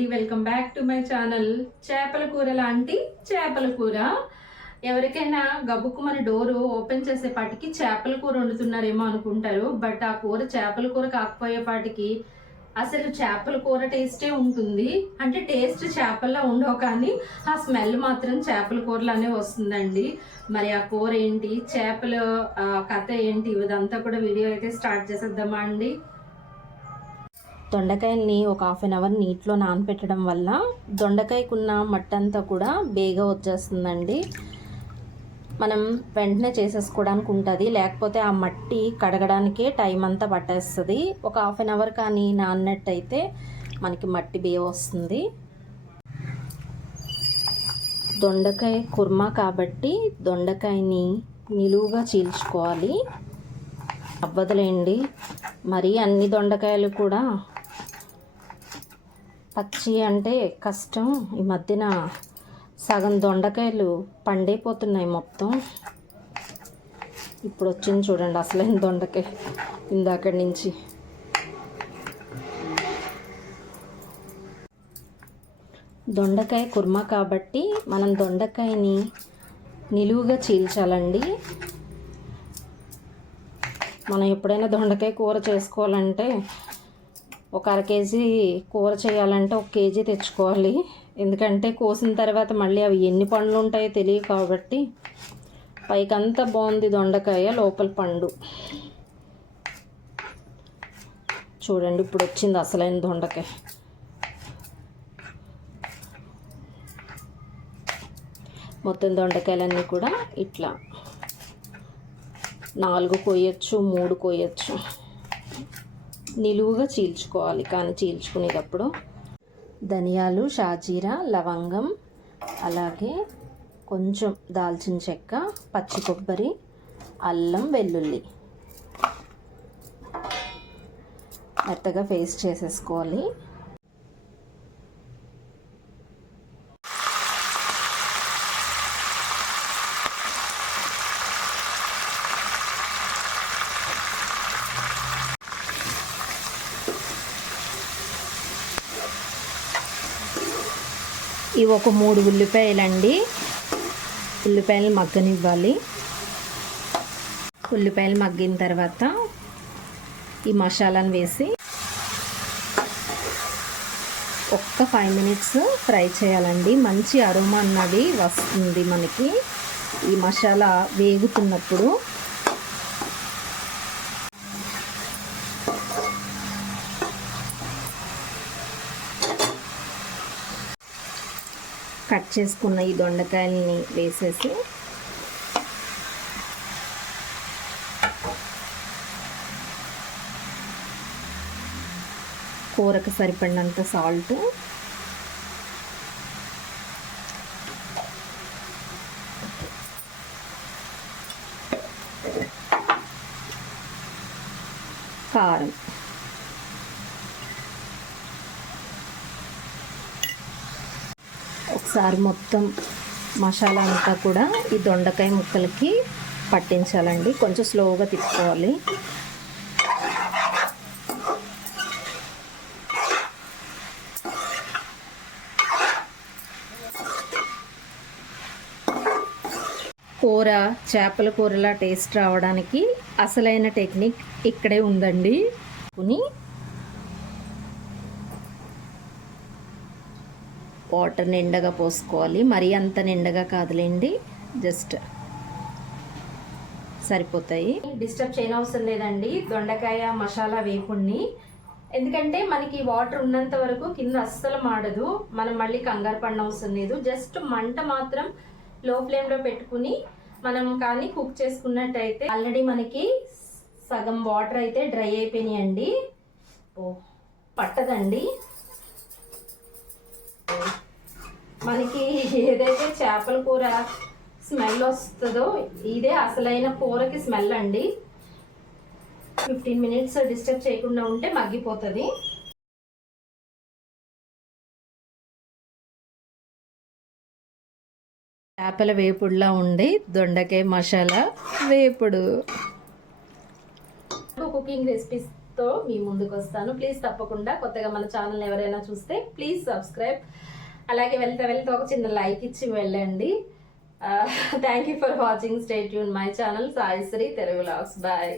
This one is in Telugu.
అండి. Welcome back to my channel చేపల కూర లాంటి చేపల కూర. ఎవరికైనా గబుక్కు మన డోరు ఓపెన్ చేసేపాటికి చేపల కూర వండుతున్నారేమో అనుకుంటారు. బట్ ఆ కూర చేపల కూర కాకపోయేపాటికి అసలు చేపల కూర టేస్టే ఉంటుంది. అంటే టేస్ట్ చేపల్లో ఉండవు కానీ ఆ స్మెల్ మాత్రం చేపల కూరలానే వస్తుందండి. మరి ఆ కూర ఏంటి? చేపల కథ ఏంటి? ఇదంతా కూడా వీడియో అయితే స్టార్ట్ చేసేద్దామా అండి? దొండకాయల్ని ఒక హాఫ్ అన్ అవర్ నీటిలో నానబెట్టడం వల్ల దొండకాయకున్న మట్టంతా అంతా కూడా బేగా వచ్చేస్తుందండి. మనం వెంటనే చేసేసుకోవడానికి ఉంటుంది. లేకపోతే ఆ మట్టి కడగడానికే టైం అంతా పట్టేస్తుంది. ఒక హాఫ్ అన్ అవర్ కానీ నాన్నట్టయితే మనకి మట్టి బే వస్తుంది. దొండకాయ కుర్మా కాబట్టి దొండకాయని నిలువుగా చీల్చుకోవాలి. అవ్వదులేండి. మరి అన్ని దొండకాయలు కూడా పచ్చి అంటే కష్టం. ఈ మధ్యన సగం దొండకాయలు పండైపోతున్నాయి మొత్తం. ఇప్పుడు వచ్చింది చూడండి అసలైన దొండకాయ ఇందాక నుంచి. దొండకాయ కుర్మా కాబట్టి మనం దొండకాయని నిలువుగా చీల్చాలండి. మనం ఎప్పుడైనా దొండకాయ కూర చేసుకోవాలంటే ఒక అర కేజీ కూర చేయాలంటే ఒక కేజీ తెచ్చుకోవాలి. ఎందుకంటే కోసిన తర్వాత మళ్ళీ అవి ఎన్ని పండ్లు ఉంటాయో తెలియదు కాబట్టి పైకంతా బాగుంది దొండకాయ లోపల పండు. చూడండి ఇప్పుడు వచ్చింది అసలైన దొండకాయ. మొత్తం దొండకాయలన్నీ కూడా ఇట్లా నాలుగు కోయచ్చు మూడు కోయచ్చు. నిలువుగా చీల్చుకోవాలి. కానీ చీల్చుకునేటప్పుడు ధనియాలు షాజీరా లవంగం అలాగే కొంచెం దాల్చిన చెక్క పచ్చి కొబ్బరి అల్లం వెల్లుల్లి మెత్తగా పేస్ట్ చేసేసుకోవాలి. ఇవి ఒక మూడు ఉల్లిపాయలండి. ఉల్లిపాయలు మగ్గనివ్వాలి. ఉల్లిపాయలు మగ్గిన తర్వాత ఈ మసాలాను వేసి ఒక్క ఫైవ్ మినిట్స్ ఫ్రై చేయాలండి. మంచి అరుమ అన్నది వస్తుంది మనకి. ఈ మసాలా వేగుతున్నప్పుడు కట్ చేసుకున్న ఈ దొండకాయలని వేసేసి కూరకు సరిపడినంత సాల్ట్ కారం. ఒకసారి మొత్తం మసాలా అంతా కూడా ఈ దొండకాయ ముక్కలకి పట్టించాలండి. కొంచెం స్లోగా తిప్పుకోవాలి. కూర చేపల కూరలా టేస్ట్ రావడానికి అసలైన టెక్నిక్ ఇక్కడే ఉందండి. కొని వాటర్ నిండగా పోసుకోవాలి. మరీ అంత నిండగా కాదులేండి. జస్ట్ సరిపోతాయి. డిస్టర్బ్ చేయనవసరం లేదండి. దొండకాయ మసాలా వేపుణ్ణి. ఎందుకంటే మనకి వాటర్ ఉన్నంత వరకు కింద అస్సలు మాడదు. మనం మళ్ళీ కంగారు పడిన అవసరం లేదు. జస్ట్ మంట మాత్రం లో ఫ్లేమ్లో పెట్టుకుని మనం కానీ కుక్ చేసుకున్నట్టయితే ఆల్రెడీ మనకి సగం వాటర్ అయితే డ్రై అయిపోయినాయండి. ఓ పట్టదండి. మనకి ఏదైతే చేపల కూర స్మెల్ వస్తుందో ఇదే అసలైన కూరకి స్మెల్ అండి. ఫిఫ్టీన్ మినిట్స్ డిస్టర్బ్ చేయకుండా ఉంటే మగ్గిపోతుంది. చేపల వేపుడులా ఉండి దొండకాయ మసాలా వేపుడు. కుకింగ్ రెసిపీస్తో మీ ముందుకు వస్తాను ప్లీజ్ తప్పకుండా కొత్తగా మన ఛానల్ ఎవరైనా చూస్తే ప్లీజ్ సబ్స్క్రైబ్. అలాగే వెళ్తే వెళ్తే ఒక చిన్న లైక్ ఇచ్చి వెళ్ళండి. Thank you for watching stay Yoon my channel Saisri Telugu vlogs bye